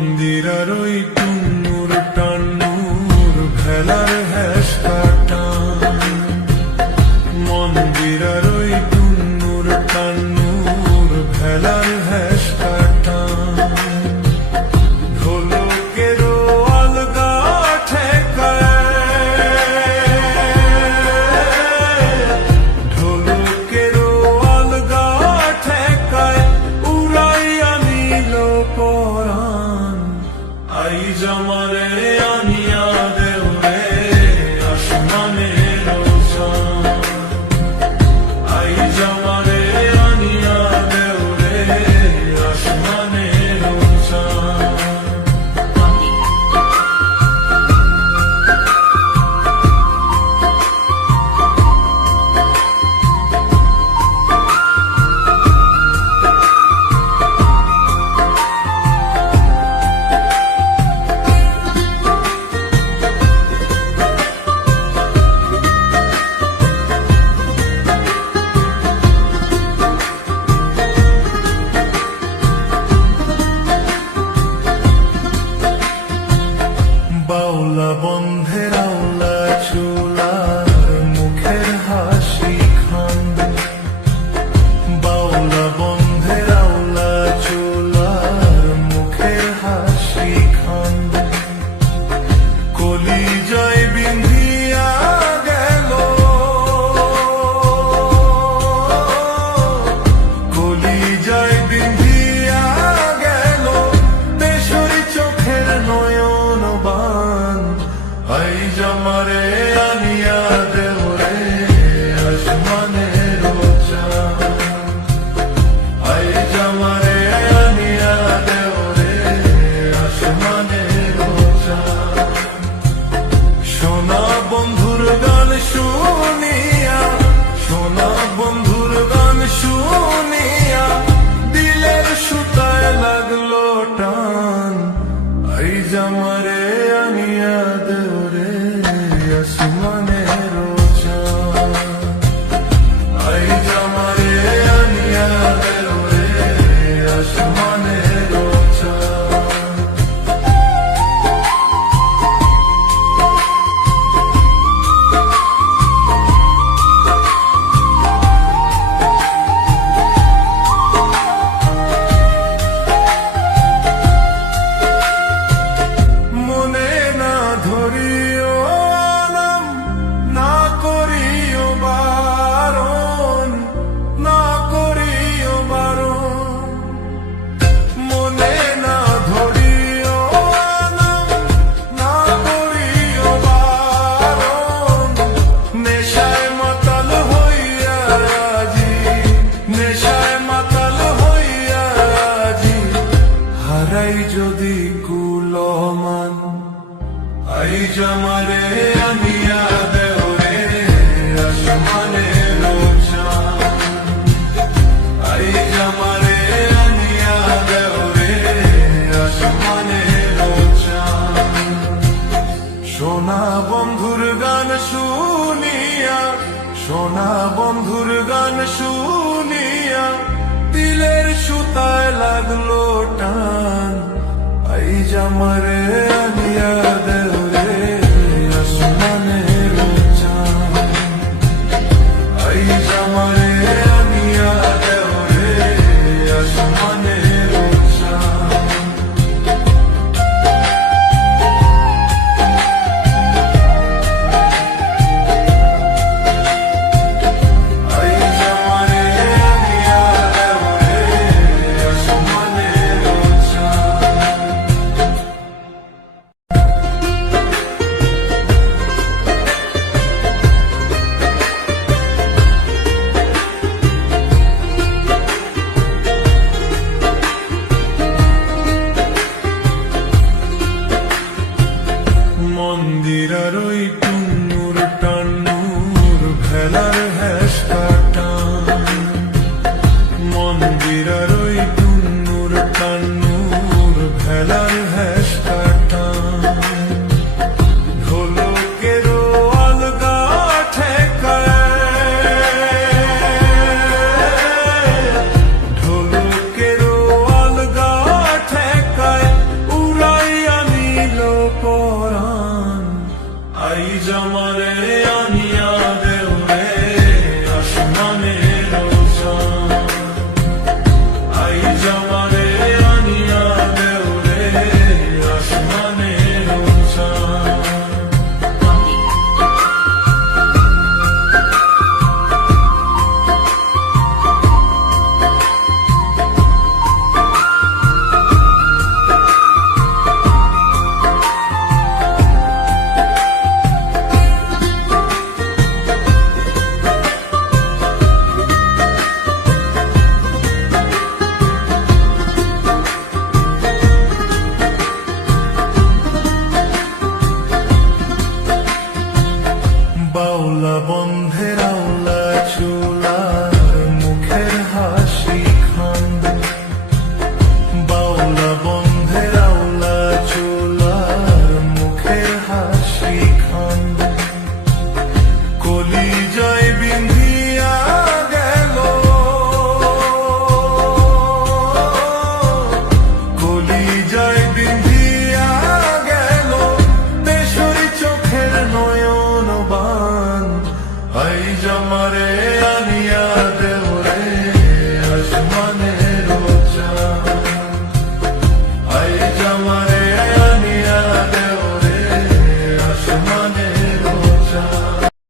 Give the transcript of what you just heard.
মন্দির আর ওই টুন্নুর টান্নুর ভেলার হ্যাসকা টান, মন্দির আর ওই টুন্নুর টান্নুর ভেলার হ্যাসকা টান, ঢোলকেরও আলগা ঠেকায়, ঢোলকেরও আলগা ঠেকায় উড়াইয়া নিল পরাণ। আইজ আমারে আনিয়া দেও রে আসমানের চাঁদ, আইজ আমারে আনিয়া দেও রে আসমানের চাঁদ। বাউলা বন্ধের আওলা চুলার মুখের হাসি খান্দ, বাউলা বন্ধের আওলা চুলার মুখের হাসি খান্দ, কলিজায় বিন্ধিয়া গেল, কলিজায় বিন্ধিয়া গেল বেসরি চোখের নয়ন বান। আইজ আমারে আনিয়া দেও রে আসমানের চাঁদ, আইজ আমারে আনিয়া দেও রে আসমানের চাঁদ। সোনা বন্ধুর গান শুনিয়া, সোনা বন্ধুর গান শুনিয়া দিলের সুতায় লাগলো টান। আইজ আমারে আনিয়া দেও রে আসমানের চাঁদ, আইজ আমারে আনিয়া দেও রে আসমানের চাঁদ। মনে না ধরিও নাম, না করিও বারণ, না করিও বারণ, মনে না ধরিও নাম, না করিও বারণ। নেশায় মাতাল হইয়া আজি, নেশায় মাতাল হইয়া আজি হারাই যদি কুলমান। আইজ আমারে আনিয়া দেও রে আসমানের চাঁদ, আইজ আমারে আনিয়া দেও রে আসমানের চাঁদ। সোনা বন্ধুর গান শুনিয়া, সোনা বন্ধুর গান শুনিয়া দিলের সুতায় লাগলো টান। আইজ আমারে